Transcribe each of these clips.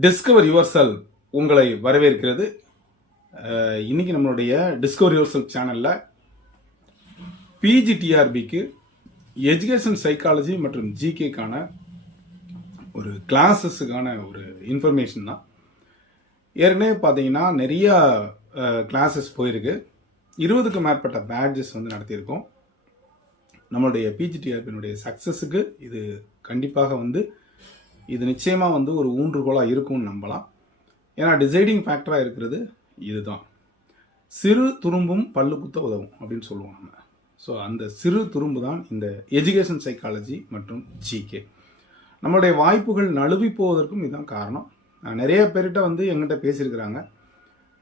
Discover your செல் உங்களை வரவேற்கிறது. இன்னைக்கு நம்மளுடைய டிஸ்கவர் யுவர் செல் சேனலில் பிஜிடிஆர்பிக்கு எஜுகேஷன் சைக்காலஜி மற்றும் ஜிகேக்கான ஒரு கிளாஸஸுக்கான ஒரு இன்ஃபர்மேஷன் தான். ஏற்கனவே பார்த்தீங்கன்னா நிறையா கிளாஸஸ் போயிருக்கு. இருபதுக்கும் மேற்பட்ட பேட்ஜஸ் வந்து நடத்தியிருக்கோம். நம்மளுடைய பிஜிடிஆர்பியினுடைய சக்ஸஸுக்கு இது கண்டிப்பாக வந்து இது நிச்சயமாக வந்து ஒரு ஊன்றுகோலாக இருக்கும்னு நம்பலாம். ஏன்னா டிசைடிங் ஃபேக்டராக இருக்கிறது இதுதான். சிறு துரும்பும் பல்லு குத்த உதவும் அப்படின்னு சொல்லுவாங்க ஸோ அந்த சிறு துரும்பு தான் இந்த எஜுகேஷன் சைக்காலஜி மற்றும் ஜிகே நம்மளுடைய வாய்ப்புகள் நழுவி போவதற்கும் இதுதான் காரணம். நான் நிறைய பேர்கிட்ட வந்து எங்கிட்ட பேசியிருக்கிறாங்க.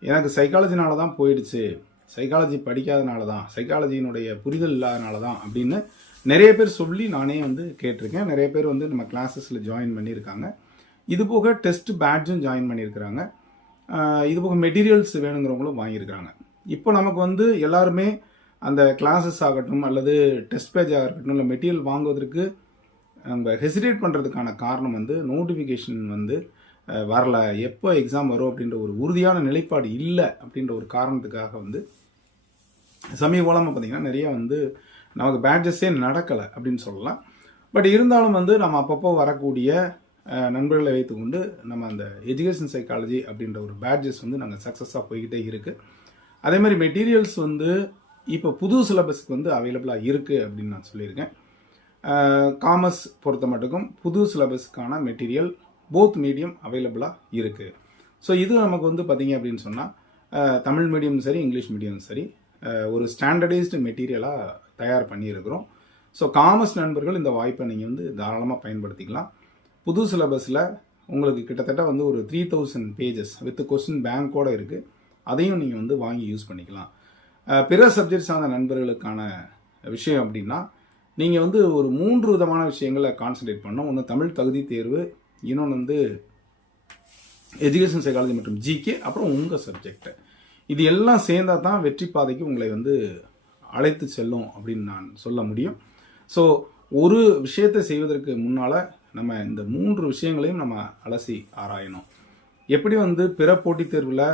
எனக்கு சைக்காலஜினால தான் போயிடுச்சு. சைக்காலஜி படிக்காதனால தான் சைக்காலஜியினுடைய புரிதல் இல்லாதனால தான் அப்படின்னு நிறைய பேர் சொல்லி நானே வந்து கேட்டிருக்கேன். நிறைய பேர் வந்து நம்ம கிளாஸஸில் ஜாயின் பண்ணியிருக்காங்க. இது போக டெஸ்ட் பேட்சும் ஜாயின் பண்ணியிருக்கிறாங்க. இது போக மெட்டீரியல்ஸ் வேணுங்கிறவங்களும் வாங்கியிருக்கிறாங்க. இப்போ நமக்கு வந்து எல்லாருமே அந்த கிளாஸஸ் ஆகட்டும் அல்லது டெஸ்ட் பேஜாக இருக்கட்டும் இல்லை மெட்டீரியல் வாங்குவதற்கு நம்ம ஹெசிடேட் பண்ணுறதுக்கான காரணம் வந்து நோட்டிஃபிகேஷன் வந்து வரல. எப்போ எக்ஸாம் வரும் அப்படின்ற ஒரு உறுதியான நிலைப்பாடு இல்லை அப்படின்ற ஒரு காரணத்துக்காக வந்து சமீப காலமாக பார்த்தீங்கன்னா நிறைய வந்து நமக்கு பேட்சஸே நடக்கலை அப்படின்னு சொல்லலாம். பட் இருந்தாலும் வந்து நம்ம அப்பப்போ வரக்கூடிய நண்பர்களை வைத்துக்கொண்டு நம்ம அந்த எஜுகேஷன் சைக்காலஜி அப்படின்ற ஒரு பேட்ஜஸ் வந்து நாங்கள் சக்ஸஸாக போய்கிட்டே இருக்குது அதே மாதிரி மெட்டீரியல்ஸ் வந்து இப்போ புது சிலபஸ்க்கு வந்து அவைலபிளாக இருக்குது அப்படின்னு நான் சொல்லியிருக்கேன். காமர்ஸ் பொறுத்த மட்டுக்கும் புது சிலபஸ்க்கான மெட்டீரியல் போத் மீடியம் அவைலபிளாக இருக்குது ஸோ இது நமக்கு வந்து பார்த்திங்க அப்படின்னு சொன்னால் தமிழ் மீடியம் சரி இங்கிலீஷ் மீடியம் சரி ஒரு ஸ்டாண்டர்டைஸ்டு மெட்டீரியலாக தயார் பண்ணியிருக்கிறோம். ஸோ காமர்ஸ் நண்பர்கள் இந்த வாய்ப்பை நீங்கள் வந்து தாராளமாக பயன்படுத்திக்கலாம். புது சிலபஸில் உங்களுக்கு கிட்டத்தட்ட வந்து ஒரு three thousand pages with question பேங்க்கோடு இருக்குது அதையும் நீங்கள் வந்து வாங்கி யூஸ் பண்ணிக்கலாம். பிற சப்ஜெக்ட் சார்ந்த நண்பர்களுக்கான விஷயம் அப்படின்னா நீங்கள் வந்து ஒரு மூன்று விதமான விஷயங்களை கான்சன்ட்ரேட் பண்ணோம் ஒன்று தமிழ் தகுதி தேர்வு இன்னொன்று வந்து எஜுகேஷன் சைக்காலஜி மற்றும் ஜிகே அப்புறம் உங்கள் சப்ஜெக்ட் இது எல்லாம் சேர்ந்தா தான் வெற்றி பாதைக்கு உங்களை வந்து அழைத்து செல்லும் அப்படின்னு நான் சொல்ல முடியும். ஸோ ஒரு விஷயத்தை செய்வதற்கு முன்னால் நம்ம இந்த மூன்று விஷயங்களையும் நம்ம அலசி ஆராயணும். எப்படி வந்து பிற போட்டித் தேர்வில்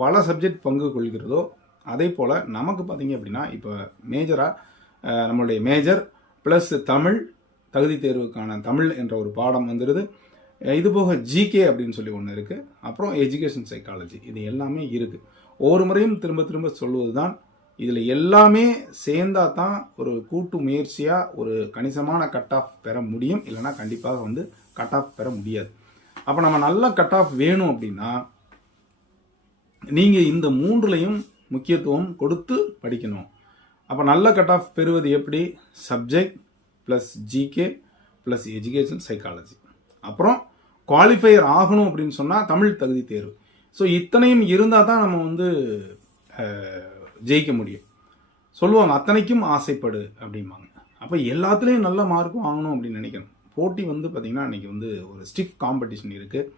பல சப்ஜெக்ட் பங்கு கொள்கிறதோ அதே போல் நமக்கு பார்த்தீங்க அப்படின்னா இப்போ மேஜராக நம்மளுடைய மேஜர் ப்ளஸ் தமிழ் தகுதி தேர்வுக்கான தமிழ் என்ற ஒரு பாடம் வந்துடுது இது போக ஜிகே அப்படின்னு சொல்லி ஒன்று இருக்குது அப்புறம் எஜுகேஷன் சைக்காலஜி இது எல்லாமே இருக்குது ஒவ்வொரு முறையும் திரும்ப திரும்ப சொல்வது தான் இதில் எல்லாமே சேர்ந்தா தான் ஒரு கூட்டு முயற்சியாக ஒரு கணிசமான கட் ஆஃப் பெற முடியும். இல்லைன்னா கண்டிப்பாக வந்து கட் ஆஃப் பெற முடியாது. அப்போ நம்ம நல்ல கட் ஆஃப் வேணும் அப்படின்னா நீங்கள் இந்த மூன்றுலையும் முக்கியத்துவம் கொடுத்து படிக்கணும். அப்போ நல்ல கட் ஆஃப் பெறுவது எப்படி? Subject plus GK plus education psychology அப்புறம் குவாலிஃபையர் ஆகணும் அப்படின்னு சொன்னால் தமிழ் தகுதி தேர்வு. ஸோ இத்தனையும் இருந்தால் தான் நம்ம வந்து ஜெயிக்க முடியும். சொல்லுவாங்க அத்தனைக்கும் ஆசைப்படு அப்படிம்பாங்க. அப்போ எல்லாத்துலேயும் நல்ல மார்க் வாங்கணும் அப்படின்னு நினைக்கணும். போட்டி வந்து பார்த்திங்கன்னா இன்றைக்கி வந்து ஒரு ஸ்டிஃப் காம்படிஷன் இருக்குது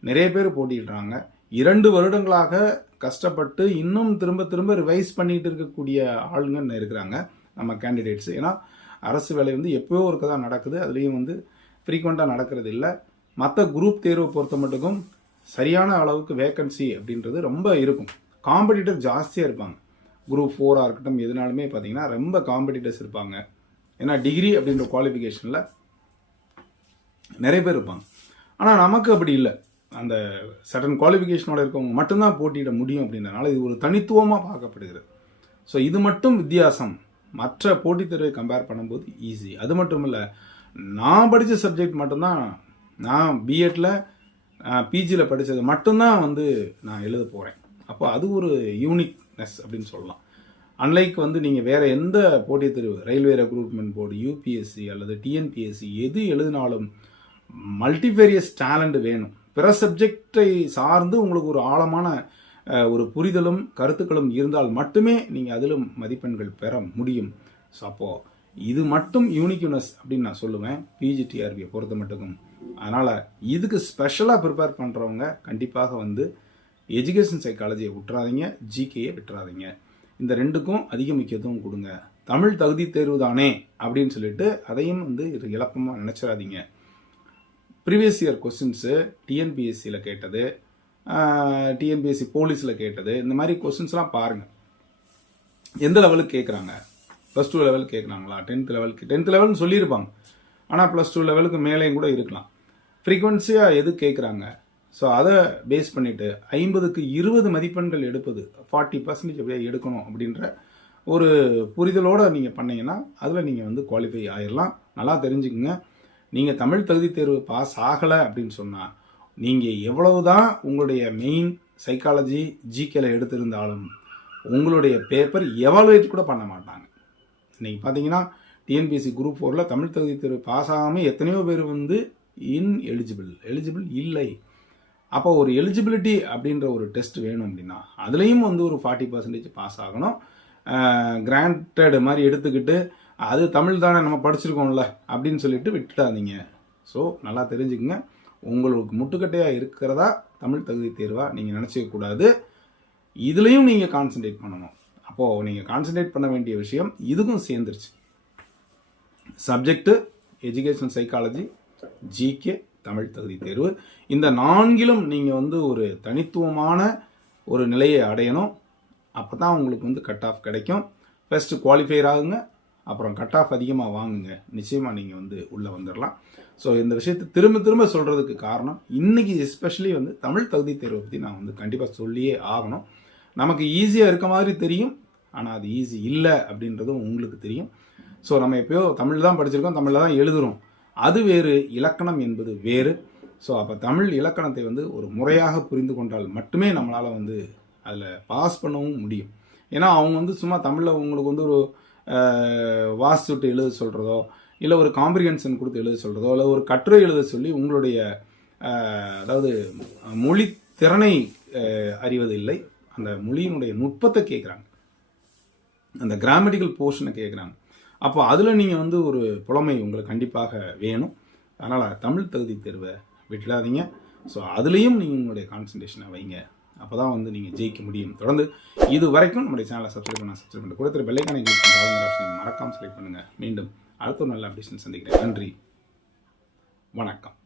நிறைய பேர் போட்டிடுறாங்க இரண்டு வருடங்களாக கஷ்டப்பட்டு இன்னும் திரும்ப திரும்ப ரிவைஸ் பண்ணிகிட்டு இருக்கக்கூடிய ஆளுங்க இருக்கிறாங்க நம்ம கேண்டிடேட்ஸ் ஏன்னா அரசு வேலை வந்து எப்போயோ ஒருக்க தான் நடக்குது. அதுலேயும் வந்து ஃப்ரீக்வெண்ட்டாக நடக்கிறது இல்லை. மற்ற குரூப் தேர்வை பொறுத்த மட்டுக்கும் சரியான அளவுக்கு வேக்கன்சி அப்படின்றது ரொம்ப இருக்கும். காம்படிட்டர் ஜாஸ்தியாக இருப்பாங்க. குரூப் ஃபோராக இருக்கட்டும் எதுனாலுமே பார்த்தீங்கன்னா ரொம்ப காம்படிட்டர்ஸ் இருப்பாங்க. ஏன்னா டிகிரி அப்படின்ற குவாலிஃபிகேஷனில் நிறைய பேர் இருப்பாங்க. ஆனால் நமக்கு அப்படி இல்லை. அந்த சடன் குவாலிஃபிகேஷனோட இருக்கவங்க மட்டும்தான் போட்டியிட முடியும் அப்படின்றனால இது ஒரு தனித்துவமாக பார்க்கப்படுகிறது. ஸோ இது மட்டும் வித்தியாசம். மற்ற போட்டித் தேர்வை கம்பேர் பண்ணும்போது ஈஸி அது மட்டும் இல்லை நான் படித்த சப்ஜெக்ட் மட்டும்தான் நான் பிஎட்டில் பிஜியில் படித்தது மட்டும்தான் வந்து நான் எழுத போகிறேன் அப்போ அது ஒரு யூனிக் நெஸ் அப்படின்னு சொல்லலாம். அன்லைக் வந்து நீங்கள் வேறு எந்த போட்டித் தேர்வு ரயில்வே ரெக்ரூட்மெண்ட் போர்டு யூபிஎஸ்சி அல்லது டிஎன்பிஎஸ்சி எது எழுதினாலும் மல்டிவேரியஸ் டேலண்ட் வேணும். பிற சப்ஜெக்டை சார்ந்து உங்களுக்கு ஒரு ஆழமான ஒரு புரிதலும் கருத்துக்களும் இருந்தால் மட்டுமே நீங்கள் அதிலும் மதிப்பெண்கள் பெற முடியும். ஸோ அப்போது இது மட்டும் யூனிக்யூனஸ் அப்படின்னு நான் சொல்லுவேன். பிஜிடிஆர்பியை பொறுத்த மட்டுக்கும். அதனால் இதுக்கு ஸ்பெஷலாக ப்ரிப்பேர் பண்ணுறவங்க கண்டிப்பாக வந்து எஜுகேஷன் சைக்காலஜியை விட்டுறாதீங்க ஜிகேயை விட்டுறாதீங்க. இந்த ரெண்டுக்கும் அதிக முக்கியத்துவம் கொடுங்க. தமிழ் தகுதி தேர்வு தானே அப்படின்னு சொல்லிட்டு அதையும் வந்து இது இழப்பமாக நினச்சிடாதீங்க. ப்ரீவியஸ் இயர் கொஸ்டின்ஸு டிஎன்பிஎஸ்சியில் கேட்டது டிஎன்பிஎஸ்சி போலீஸில் கேட்டது இந்த மாதிரி கொஸ்டின்ஸ்லாம் பாருங்கள் எந்த லெவலுக்கு கேட்குறாங்க ப்ளஸ் டூ லெவலுக்கு கேட்குறாங்களா டென்த் லெவலுக்கு டென்த் லெவல்னு சொல்லியிருப்பாங்க. ஆனால் ப்ளஸ் டூ லெவலுக்கு மேலேயும் கூட இருக்கலாம். ஃப்ரீக்வன்சியாக எது கேட்குறாங்க ஸோ அதை பேஸ் பண்ணிவிட்டு ஐம்பதுக்கு இருபது மதிப்பெண்கள் எடுப்பது ஃபார்ட்டி பர்சன்டேஜ் அப்படியே எடுக்கணும் அப்படின்ற ஒரு புரிதலோடு நீங்கள் பண்ணிங்கன்னா அதில் நீங்கள் வந்து குவாலிஃபை ஆயிடலாம் நல்லா தெரிஞ்சுக்குங்க. நீங்கள் தமிழ் தகுதி தேர்வு பாஸ் ஆகலை அப்படின்னு சொன்னால் நீங்கள் எவ்வளவு தான் உங்களுடைய மெயின் சைக்காலஜி ஜிகேல எடுத்திருந்தாலும் உங்களுடைய பேப்பர் எவாலுவேட் கூட பண்ண மாட்டாங்க. இன்றைக்கி பார்த்தீங்கன்னா டிஎன்பிஎஸ்சி குரூப் ஃபோரில் தமிழ் தகுதி தேர்வு பாஸ் ஆகாமல் எத்தனையோ பேர் வந்து இன் எலிஜிபிள் எலிஜிபிள் இல்லை. அப்போ ஒரு எலிஜிபிலிட்டி அப்படின்ற ஒரு டெஸ்ட் வேணும் அப்படின்னா அதுலேயும் வந்து ஒரு ஃபார்ட்டி பர்சன்டேஜ் பாஸ் ஆகணும். கிராண்டட் மாதிரி எடுத்துக்கிட்டு அது தமிழ் தானே நம்ம படிச்சிருக்கோம்ல அப்படின்னு சொல்லிட்டு விட்டுடாதீங்க. ஸோ நல்லா தெரிஞ்சுக்கங்க. உங்களுக்கு முட்டுக்கட்டையாக இருக்கிறதா தமிழ் தகுதி தேர்வாக நீங்கள் நினச்சிக்க கூடாது. இதுலேயும் நீங்கள் கான்சென்ட்ரேட் பண்ணணும். அப்போது நீங்கள் கான்சென்ட்ரேட் பண்ண வேண்டிய விஷயம் இதுக்கும் சேர்ந்துருச்சு. Subject education psychology GK Tamil தகுதி தேர்வு. இந்த நான்கிலும் நீங்கள் வந்து ஒரு தனித்துவமான ஒரு நிலையை அடையணும். அப்போ தான் உங்களுக்கு வந்து கட் ஆஃப் கிடைக்கும். ஃபஸ்ட்டு குவாலிஃபையர் ஆகுங்க. அப்புறம் கட் ஆஃப் அதிகமாக வாங்குங்க. நிச்சயமாக நீங்கள் வந்து உள்ளே வந்துடலாம் ஸோ இந்த விஷயத்தை திரும்ப திரும்ப சொல்கிறதுக்கு காரணம் இன்றைக்கி எஸ்பெஷலி வந்து தமிழ் தகுதி தேர்வை பற்றி நான் வந்து கண்டிப்பாக சொல்லியே ஆகணும். நமக்கு ஈஸியாக இருக்க மாதிரி தெரியும். ஆனால் அது ஈஸி இல்லை அப்படின்றதும் உங்களுக்கு தெரியும். ஸோ நம்ம எப்பயோ தமிழ் தான் படிச்சிருக்கோம். தமிழில் தான் எழுதுகிறோம் அது வேறு இலக்கணம் என்பது வேறு. ஸோ அப்போ தமிழ் இலக்கணத்தை வந்து ஒரு முறையாக புரிந்து கொண்டால் மட்டுமே நம்மளால் வந்து அதில் பாஸ் பண்ணவும் முடியும். ஏன்னா அவங்க வந்து சும்மா தமிழில் உங்களுக்கு வந்து ஒரு வாசிச்சுட்டு எழுத சொல்கிறதோ இல்லை ஒரு காம்ப்ரிஹென்ஷன் கொடுத்து எழுத சொல்கிறதோ இல்லை ஒரு கட்டுரை எழுத சொல்லி உங்களுடைய அதாவது மொழி திறனை அஹ், அறிவதில்லை. அந்த மொழியினுடைய நுட்பத்தை கேட்குறாங்க அந்த கிராமட்டிக்கல் போர்ஷனை கேட்குறாங்க அப்போ அதில் நீங்கள் வந்து ஒரு புலமை உங்களுக்கு கண்டிப்பாக வேணும். அதனால் தமிழ் தகுதி தேர்வை விட்டுடாதீங்க ஸோ அதுலேயும் நீங்கள் உங்களுடைய கான்சன்ட்ரேஷனை வைங்க. அப்போ தான் வந்து நீங்கள் ஜெயிக்க முடியும். தொடர்ந்து இது வரைக்கும் நம்முடைய சேனலை சப்ஸ்கிரைப் பண்ண சப்ஸ்கிரைப் பண்ணி கொடுத்துரு பெல்லைக்கான கிளிக் பண்ணி மறக்காமல் செலக்ட் பண்ணுங்கள் மீண்டும் அடுத்த நல்ல அப்டேஷன் சந்திக்கிறேன். நன்றி. வணக்கம்.